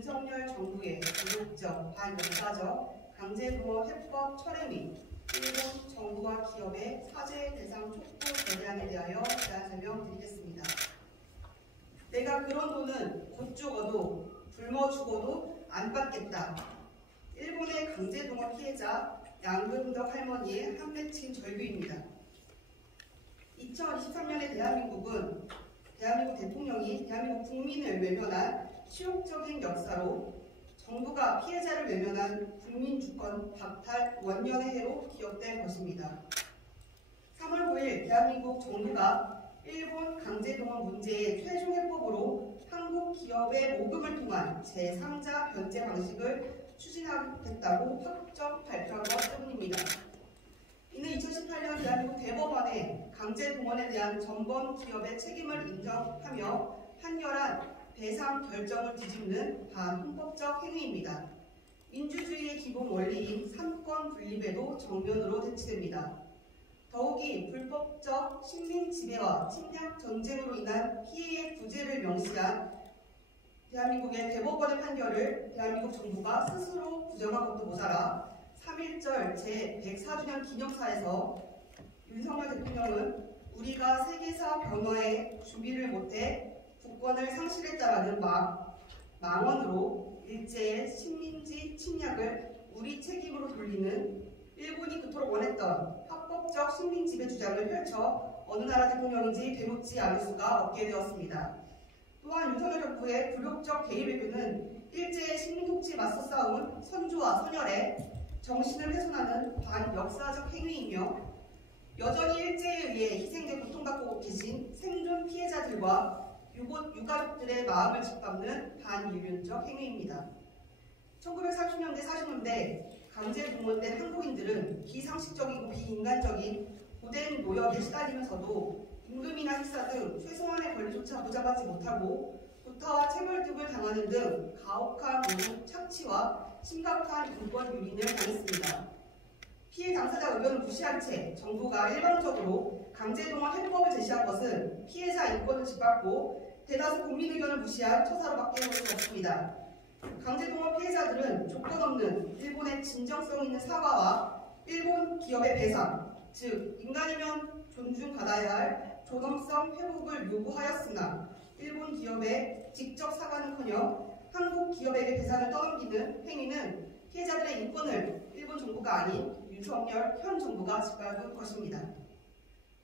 윤석열 정부의 굴욕적, 반역사적 강제동원 해법 철회 및 일본 정부와 기업의 사죄 대상 촉구 결의안에 대하여 대한 설명드리겠습니다. 내가 그런 돈은 곧 죽어도 굶어 죽어도 안 받겠다. 일본의 강제동원 피해자 양금덕 할머니의 한 맺힌 절규입니다. 2023년에 대한민국 대통령이 대한민국 국민을 외면한 치욕적인 역사로 정부가 피해자를 외면한 국민주권 박탈 원년의 해로 기억될 것입니다. 3월 9일 대한민국 정부가 일본 강제동원 문제의 최종 해법으로 한국 기업의 모금을 통한 제3자 변제 방식을 추진하겠다고 확정 발표한 것 때문입니다. 이는 2018년 대한민국 대법원에 강제동원에 대한 전범 기업의 책임을 인정하며 판결한 배상 결정을 뒤집는 반헌법적 행위입니다. 민주주의의 기본 원리인 삼권 분립에도 정면으로 대치됩니다. 더욱이 불법적 식민 지배와 침략 전쟁으로 인한 피해의 구제를 명시한 대한민국의 대법원의 판결을 대한민국 정부가 스스로 부정한 것도 모자라 3.1절 제104주년 기념사에서 윤석열 대통령은 우리가 세계사 변화에 준비를 못해 국권을 상실했다라는 망언으로 일제의 식민지 침략을 우리 책임으로 돌리는 일본이 그토록 원했던 합법적 식민 지배 주장을 펼쳐 어느 나라 대통령인지 되묻지 않을 수가 없게 되었습니다. 또한 윤석열 정부의 굴욕적 개입 외교는 일제의 식민 통치에 맞서 싸운 선조와 선열의 정신을 훼손하는 반역사적 행위이며 여전히 일제에 의해 희생돼 고통받고 계신 생존 피해자들과 유가족들의 마음을 짓밟는 반인륜적 행위입니다. 1930년대 40년대 강제동원된 한국인들은 비상식적이고 비인간적인 고된 노역에 시달리면서도 임금이나 식사 등 최소한의 권리조차 보장받지 못하고 구타와 체벌 등을 당하는 등 가혹한 노동 착취와 심각한 인권 유린을 당했습니다. 피해 당사자 의견을 무시한 채 정부가 일방적으로 강제동원 해법을 제시한 것은 피해자 인권을 짓밟고 대다수 국민 의견을 무시한 처사로밖에 볼 수 없습니다. 강제동원 피해자들은 조건 없는 일본의 진정성 있는 사과와 일본 기업의 배상, 즉 인간이면 존중받아야 할 존엄성 회복을 요구하였으나 일본 기업에 직접 사과는커녕 한국 기업에게 배상을 떠넘기는 행위는 피해자들의 인권을 일본 정부가 아닌 윤석열 현 정부가 짓밟은 것입니다.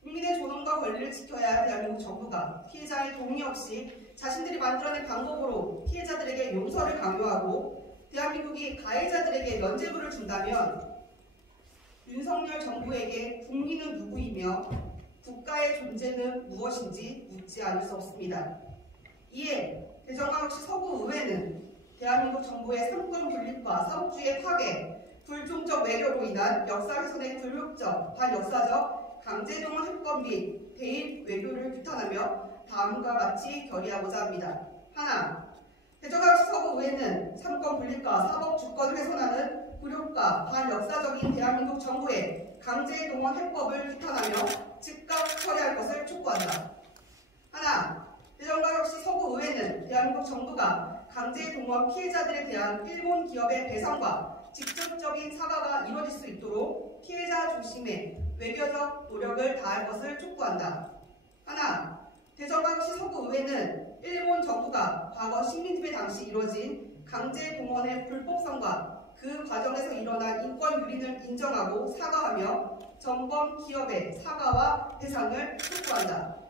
국민의 존엄과 권리를 지켜야 할 대한민국 정부가 피해자의 동의 없이 자신들이 만들어낸 방법으로 피해자들에게 용서를 강요하고 대한민국이 가해자들에게 면죄부를 준다면 윤석열 정부에게 국민은 누구이며 국가의 존재는 무엇인지 묻지 않을 수 없습니다. 이에 대전광역시 서구의회는 대한민국 정부의 삼권 분립과 사법주의의 파괴, 불종적 외교로 인한 역사훼손의 굴욕적, 반역사적 강제동원 해법 및 대일 외교를 규탄하며 다음과 같이 결의하고자 합니다. 하나, 대전광역시 서구의회는 삼권 분립과 사법 주권을 훼손하는 굴욕과 반역사적인 대한민국 정부의 강제동원 해법을 규탄하며 즉각 처리할 것을 촉구한다. 하나, 대전광역시 서구의회는 대한민국 정부가 강제동원 피해자들에 대한 일본 기업의 배상과 직접적인 사과가 이루어질 수 있도록 피해자 중심의 외교적 노력을 다할 것을 촉구한다. 하나, 대전광역시 서구의회는 일본 정부가 과거 식민지배 당시 이루어진 강제동원의 불법성과 그 과정에서 일어난 인권 유린을 인정하고 사과하며 전범 기업의 사과와 배상을 촉구한다.